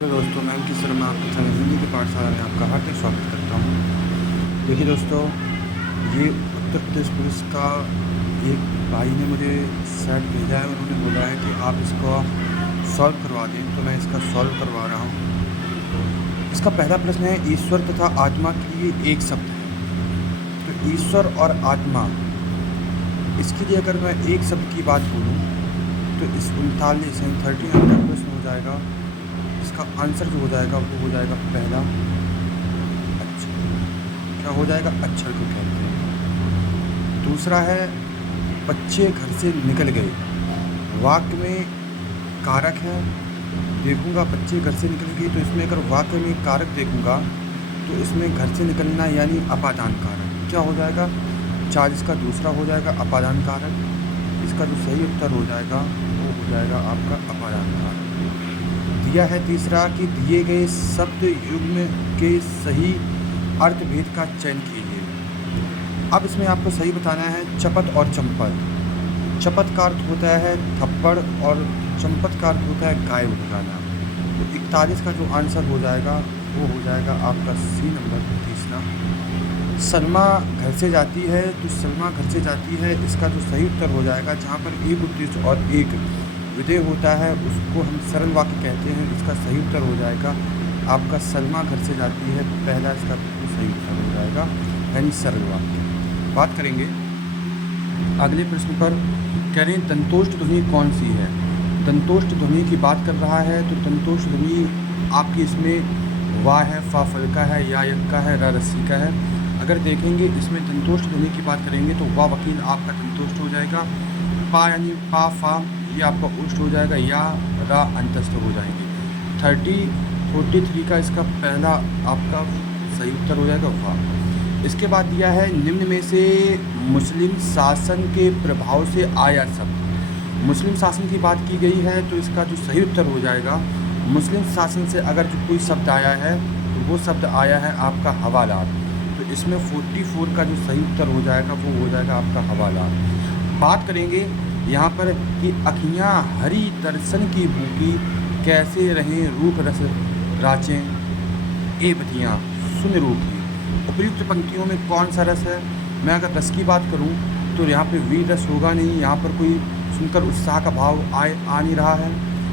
तो दोस्तों, मैं उनकी सर मैं आपके सामने हिंदी की पाठशाला में आपका हार्दिक स्वागत करता हूँ। देखिए दोस्तों, ये उत्तर प्रदेश पुलिस का एक भाई ने मुझे सेट भेजा है। उन्होंने बोला है कि आप इसको सॉल्व करवा दें, तो मैं इसका सॉल्व करवा रहा हूँ। इसका पहला प्रश्न है, ईश्वर तथा आत्मा के लिए एक शब्द है। तो ईश्वर और आत्मा, इसके लिए अगर मैं एक शब्द की बात बोलूँ तो इस 39 नंबर प्रश्न हो जाएगा। इसका आंसर जो हो जाएगा वो हो जाएगा पहला अक्षर। क्या हो जाएगा? अक्षर को कहते हैं। दूसरा है, बच्चे घर से निकल गए। वाक्य में कारक है, देखूंगा बच्चे घर से निकल गए, तो इसमें अगर वाक्य में कारक देखूंगा तो इसमें घर से निकलना यानी अपादान कारक क्या हो जाएगा? 40 का दूसरा हो जाएगा अपादान कारक। इसका जो सही उत्तर हो जाएगा वो हो जाएगा आपका अपादान कारक। दिया है तीसरा कि दिए गए शब्द युग्म के सही अर्थभेद का चयन कीजिए। अब इसमें आपको सही बताना है चपत और चंपत। चपत का अर्थ होता है थप्पड़ और चंपत का अर्थ होता है गाय भगाना। तो 41 का जो आंसर हो जाएगा वो हो जाएगा आपका सी नंबर तीसरा। सलमा घर से जाती है, तो सलमा घर से जाती है, इसका जो सही उत्तर हो जाएगा, जहाँ पर एक उद्देश्य और एक विधेय होता है उसको हम सरल वाक्य कहते हैं। इसका सही उत्तर हो जाएगा आपका सलमा घर से जाती है, पहला इसका बिल्कुल सही उत्तर हो जाएगा, यानी सरल वाक्य। बात करेंगे अगले प्रश्न पर। कह रहे हैं तंतोष्ट ध्वनि कौन सी है? तंतोष्ट ध्वनि की बात कर रहा है, तो तंतोष्ट ध्वनि आपकी इसमें वाह है, फा फल का है, या यक का है, रा रस्सी का है। अगर देखेंगे इसमें तंतोष्ट ध्वनि की बात करेंगे तो वाह वकील आपका तंतोष्ट हो जाएगा, पा यानी पा फा ये आपका उष्ट हो जाएगा, या रा अंतस्थ हो जाएंगे। 43 का इसका पहला आपका सही उत्तर हो जाएगा वाह। इसके बाद दिया है निम्न में से मुस्लिम शासन के प्रभाव से आया शब्द। मुस्लिम शासन की बात की गई है, तो इसका जो सही उत्तर हो जाएगा मुस्लिम शासन से अगर जो कोई शब्द आया है तो वो शब्द आया है आपका हवालात। तो इसमें 44 का जो सही उत्तर हो जाएगा वो हो जाएगा आपका हवालात। बात करेंगे यहाँ पर कि अखियाँ हरी दर्शन की भूखी, कैसे रहें रूप रस राचें ए बतियाँ सुन रूखी। उपयुक्त पंक्तियों में कौन सा रस है? मैं अगर रस की बात करूँ तो यहाँ पे वीर रस होगा नहीं, यहाँ पर कोई सुनकर उत्साह का भाव आ नहीं रहा है।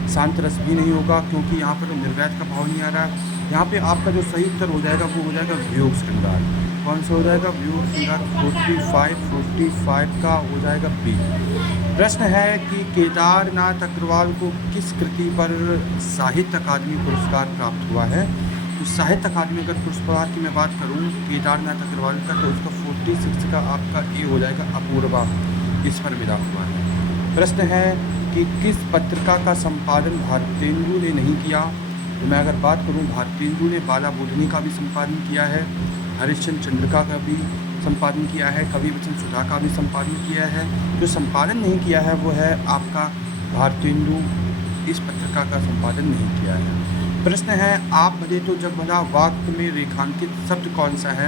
शांत रस भी नहीं होगा क्योंकि यहाँ पर निर्वैध का भाव नहीं आ रहा है। यहाँ पे आपका जो सही उत्तर हो जाएगा वो हो जाएगा वियोग श्रृंगार। कौन सा हो जाएगा? वियोग श्रृंगार। 45 का हो जाएगा बी। प्रश्न है कि केदारनाथ अग्रवाल को किस कृति पर साहित्य अकादमी पुरस्कार प्राप्त हुआ है? तो साहित्य अकादमी अगर पुरस्कार की मैं बात करूं केदारनाथ अग्रवाल का, तो उसका 46 का आपका ए हो जाएगा अपूर्वा, इस पर मिला हुआ है। प्रश्न है कि किस पत्रिका का संपादन भारतेंदु ने नहीं किया? तो मैं अगर बात करूं भारतेंदु ने बाला बोधनी का भी संपादन किया है, हरिश्चंद्र चंद्रिका का भी संपादन किया है, कवि वचन सुधा का भी संपादन किया है। जो संपादन नहीं किया है वो है आपका भारतेंदु, इस पत्रिका का संपादन नहीं किया है। प्रश्न है आप भले तो जग भला वाक्य में रेखांकित शब्द कौन सा है?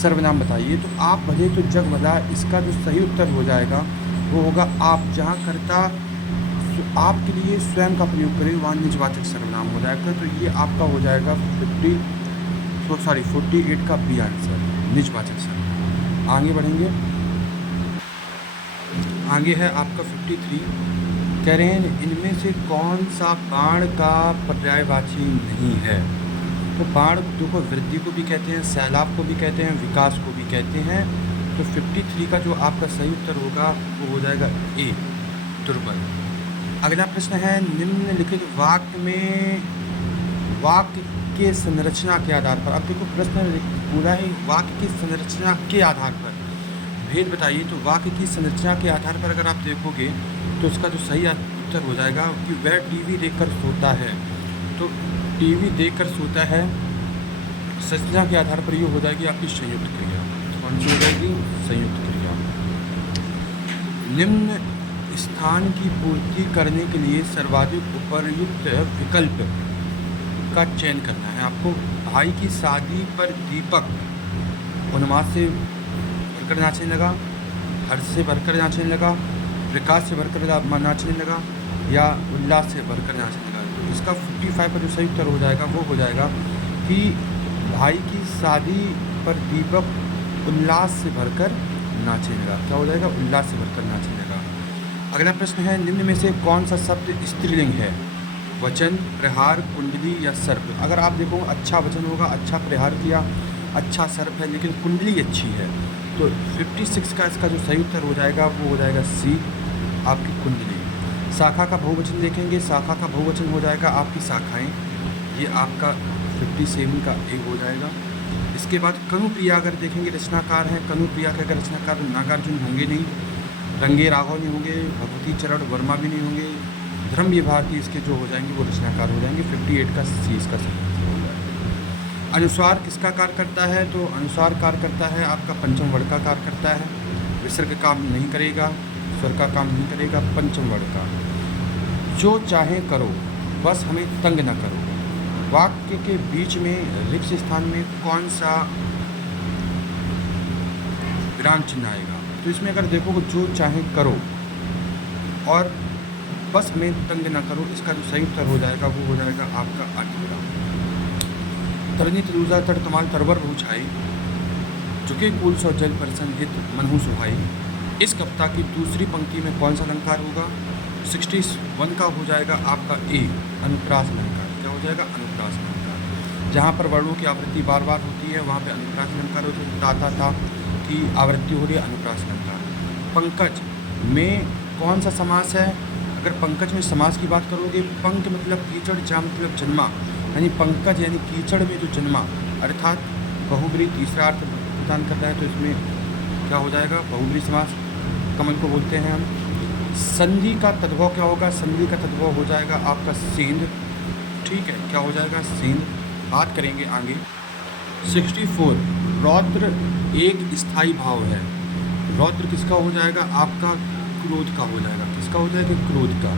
सर्वनाम बताइए। तो आप भले तो जग भला, इसका जो सही उत्तर हो जाएगा वो होगा आप। जहाँ कर्ता आपके लिए स्वयं का प्रयोग करें वहाँ निजवाचक सर्वनाम हो जाएगा। तो ये आपका हो जाएगा 48 का बी आंसर, निजवाचक सर्वनाम। आगे बढ़ेंगे, आगे है आपका 53। कह रहे हैं इनमें से कौन सा बाण का पर्यायवाची नहीं है? तो बाण को वृद्धि को भी कहते हैं, सैलाब को भी कहते हैं, विकास को भी कहते हैं। तो 53 का जो आपका सही उत्तर होगा वो हो जाएगा ए, दुर्बल। अगला प्रश्न है निम्नलिखित वाक्य में वाक्य के संरचना के आधार पर। अब देखो प्रश्न पूरा ही वाक्य की संरचना के आधार पर भेद बताइए। तो वाक्य की संरचना के आधार पर अगर आप देखोगे तो उसका जो सही उत्तर हो जाएगा कि वह टीवी देखकर सोता है। तो टीवी देखकर सोता है संरचना के आधार पर ये हो जाएगी आपकी संयुक्त क्रिया। कौन सी हो जाएगी? संयुक्त क्रिया। निम्न स्थान की पूर्ति करने के लिए सर्वाधिक उपयुक्त विकल्प का चयन करना है आपको। भाई की शादी पर दीपक उन्माद से भरकर नाचने लगा, हर्ष से भरकर नाचने लगा, प्रकाश से भरकर नाचने लगा, या उल्लास से भरकर नाचने लगा। इसका 55 का जो सही उत्तर हो जाएगा वो हो जाएगा कि भाई की शादी पर दीपक उल्लास से भरकर नाचने लगा। क्या हो जाएगा? उल्लास से भरकर नाचने लगा। अगला प्रश्न है, निम्न में से कौन सा शब्द स्त्रीलिंग है? वचन, प्रहार, कुंडली या सर्प? अगर आप देखो अच्छा वचन होगा, अच्छा प्रहार किया, अच्छा सर्प है, लेकिन कुंडली अच्छी है, तो 56 का इसका जो सही उत्तर हो जाएगा वो हो जाएगा सी, आपकी कुंडली। शाखा का बहुवचन देखेंगे, शाखा का बहुवचन हो जाएगा आपकी शाखाएं, ये आपका 57 का ए हो जाएगा। इसके बाद कनुप्रिया अगर देखेंगे रचनाकार हैं, कनुप्रिया के अगर रचनाकार नागार्जुन होंगे नहीं, रंगे राघव नहीं होंगे, भगवती चरण वर्मा भी नहीं होंगे, धर्मवीर भारती इसके जो हो जाएंगे वो रचनाकार हो जाएंगे। 58 का सी इसका सही उत्तर हो जाएगा। अनुस्वार किसका कार्य करता है? तो अनुस्वार कार्य करता है आपका पंचम वर्ग का कार्य करता है। विसर्ग काम नहीं करेगा, स्वर का काम नहीं करेगा, पंचम वर्ग का। जो चाहे करो बस हमें तंग न करो, वाक्य के बीच में रिक्त स्थान में कौन सा विराम चिन्ह आएगा? तो इसमें अगर देखोगे जो चाहे करो और बस हमें तंग न करो, इसका जो सही उत्तर हो जाएगा वो हो जाएगा आपका अर्धविराम। तरनी तरूजा तर तमाल तरवर भूछाई, झुके कूल सौ जल परसन हित मनहु सुहाई। इस कविता की दूसरी पंक्ति में कौन सा अलंकार होगा? 61 का हो जाएगा आपका ए, अनुप्रास अलंकार। क्या हो जाएगा? अनुप्रास अलंकार। जहाँ पर वर्णों की आवृत्ति बार बार होती है वहाँ पे अनुप्रास अलंकार होती है। ताता था की आवृत्ति हो रही है, अनुप्रास अलंकार। पंकज में कौन सा समास है? अगर पंकज में समास की बात करोगे, पंक मतलब कीचड़, जा मतलब जन्मा, यानी पंकज यानी कीचड़ में जो जन्मा, अर्थात बहुब्री तीसरा अर्थ प्रदान करता है, तो इसमें क्या हो जाएगा? बहुब्री समास कमल को बोलते हैं हम। संधि का तद्भव क्या होगा? संधि का तद्भव हो जाएगा आपका सेंध। ठीक है, क्या हो जाएगा? सेंध। बात करेंगे आगे 64। रौद्र एक स्थायी भाव है। रौद्र किसका हो जाएगा? आपका क्रोध का हो जाएगा। किसका हो जाएगा? क्रोध का।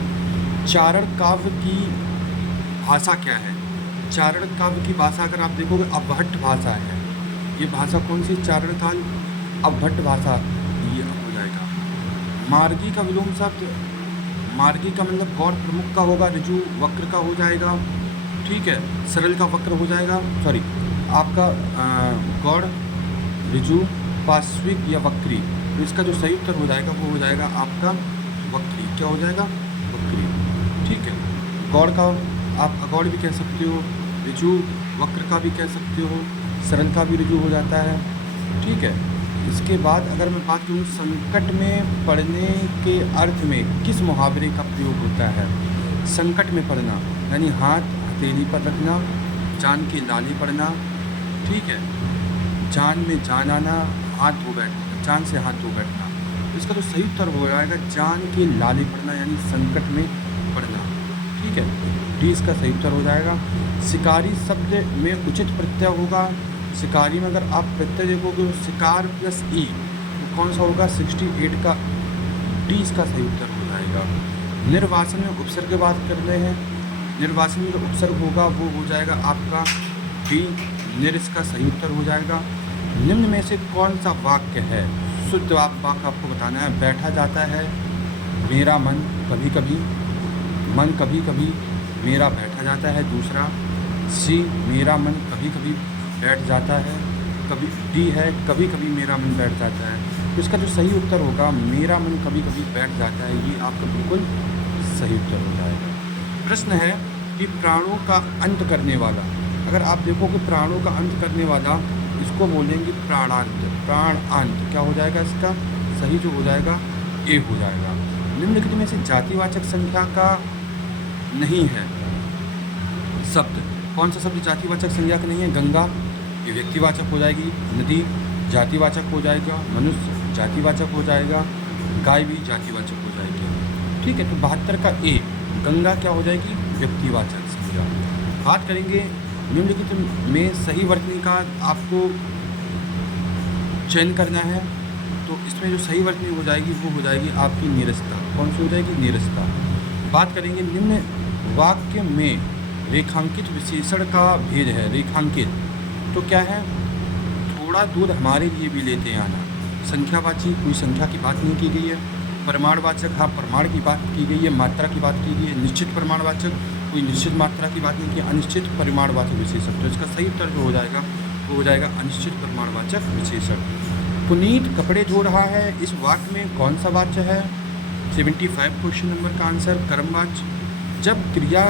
चारण काव्य की भाषा क्या है? चारण काव्य की भाषा अगर आप देखोगे अवभट्ट भाषा है। ये भाषा कौन सी? चारण काल अवभट्ट भाषा ये हो जाएगा। मार्गी का विलोम शब्द, मार्गी का मतलब गौर प्रमुख का होगा, ऋजु वक्र का हो जाएगा। ठीक है, सरल का वक्र हो जाएगा, सॉरी आपका गौड़, ऋजु, पार्श्विक या वक्री। तो इसका जो सही उत्तर हो जाएगा वो हो जाएगा आपका वक्री। क्या हो जाएगा? वक्री। ठीक है, गौड़ का आप अगौड़ भी कह सकते हो, ऋजु वक्र का भी कह सकते हो, सरल का भी ऋजु हो जाता है। ठीक है, इसके बाद अगर मैं बात करूँ संकट में पड़ने के अर्थ में किस मुहावरे का प्रयोग होता है? संकट में पड़ना यानी हाथ हथेली पर रखना, जान के लाले पड़ना। ठीक है, जान में जान आना, हाथ धो बैठना, जान से हाथ धो बैठना। तो इसका जो सही उत्तर हो जाएगा जान के लाले पड़ना यानी संकट में पड़ना। ठीक है, डी इसका सही उत्तर हो जाएगा। शिकारी शब्द में उचित प्रत्यय होगा। शिकारी में अगर आप प्रत्यय देखोगे तो शिकार प्लस ई, तो कौन सा होगा? 68 का डी इसका सही उत्तर हो जाएगा। निर्वासन में उपसर्ग की बात कर रहे हैं, निर्वासन में जो उपसर्ग होगा वो हो जाएगा आपका डी, निर इसका सही उत्तर हो जाएगा। निम्न में से कौन सा वाक्य है? शुद्ध वाक्य आपको बताना है। बैठा जाता है मेरा मन कभी कभी, मन कभी कभी मेरा बैठा जाता है। दूसरा सी, मेरा मन कभी कभी बैठ जाता है। कभी डी है, कभी कभी मेरा मन बैठ जाता है। तो इसका जो सही उत्तर होगा मेरा मन कभी कभी बैठ जाता है, ये आपका बिल्कुल सही उत्तर हो जाएगा। प्रश्न है कि प्राणों का अंत करने वाला, अगर आप देखोगे प्राणों का अंत करने वाला इसको बोलेंगे प्राणांत। प्राणांत क्या हो जाएगा? इसका सही जो हो जाएगा ए हो जाएगा। निम्नलिखित में से जातिवाचक संख्या का नहीं है शब्द, कौन सा शब्द जातिवाचक संज्ञा का नहीं है? गंगा ये व्यक्तिवाचक हो जाएगी, नदी जातिवाचक हो जाएगा, मनुष्य जातिवाचक हो जाएगा, गाय भी जातिवाचक हो जाएगी। ठीक है, तो 72 का ए, गंगा क्या हो जाएगी? व्यक्तिवाचक संज्ञा। बात करेंगे निम्नलिखित में सही वर्तनी का आपको चयन करना है, तो इसमें जो सही वर्तनी हो जाएगी वो हो जाएगी आपकी निरस्ता। कौन सी हो जाएगी? निरस्ता। बात करेंगे निम्न वाक्य में रेखांकित विशेषण का भेद है। रेखांकित तो क्या है? थोड़ा दूध हमारे लिए भी लेते आना। संख्यावाची कोई संख्या की बात नहीं की गई है। प्रमाणवाचक हाँ प्रमाण की बात की गई है, मात्रा की बात की गई है। निश्चित प्रमाणवाचक कोई निश्चित मात्रा की बात नहीं की, अनिश्चित परिमाणवाचक विशेषण। तो इसका सही उत्तर जो हो जाएगा वो हो जाएगा अनिश्चित परिमाणवाचक विशेषण। पुनीत कपड़े धो रहा है, इस वाक्य में कौन सा वाच्य है? 75 क्वेश्चन नंबर का आंसर कर्मवाच्य। जब क्रिया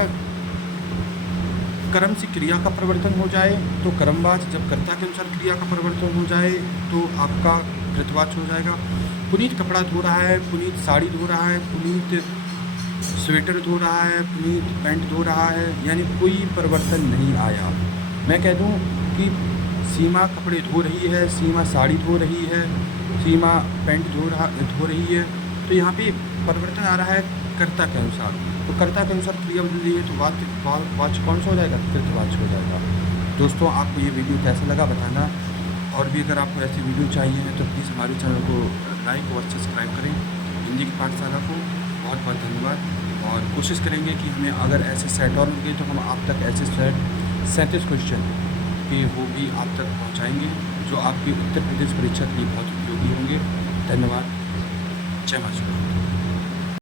कर्म से क्रिया का परिवर्तन हो जाए तो कर्मवाच्य, जब कर्ता के अनुसार क्रिया का परिवर्तन हो जाए तो आपका कृतवाच्य हो जाएगा। पुनीत कपड़ा धो रहा है, पुनीत साड़ी धो रहा है, पुनीत स्वेटर धो रहा है, पुनीत पैंट धो रहा है, यानी कोई परिवर्तन नहीं आया। मैं कह दूं कि सीमा कपड़े धो रही है, सीमा साड़ी धो रही है, सीमा पैंट धो रही है, तो यहाँ पे परिवर्तन आ रहा है कर्ता के अनुसार। तो कर्ता के अनुसार क्रिया बदल रही है तो वाच्य कौन सा हो जाएगा? कृतवाच्य हो जाएगा। दोस्तों आपको ये वीडियो कैसा लगा बताना, और भी अगर आपको ऐसी वीडियो चाहिए तो प्लीज़ हमारे चैनल को लाइक और सब्सक्राइब करें। हिंदी की पाठशाला को बहुत बहुत धन्यवाद, और कोशिश करेंगे कि हमें अगर ऐसे सेट और मिल गए तो हम आप तक ऐसे सेट 37 क्वेश्चन के वो भी आप तक पहुंचाएंगे जो आपकी उत्तर प्रदेश परीक्षा के लिए बहुत उपयोगी होंगे। धन्यवाद। जय माता।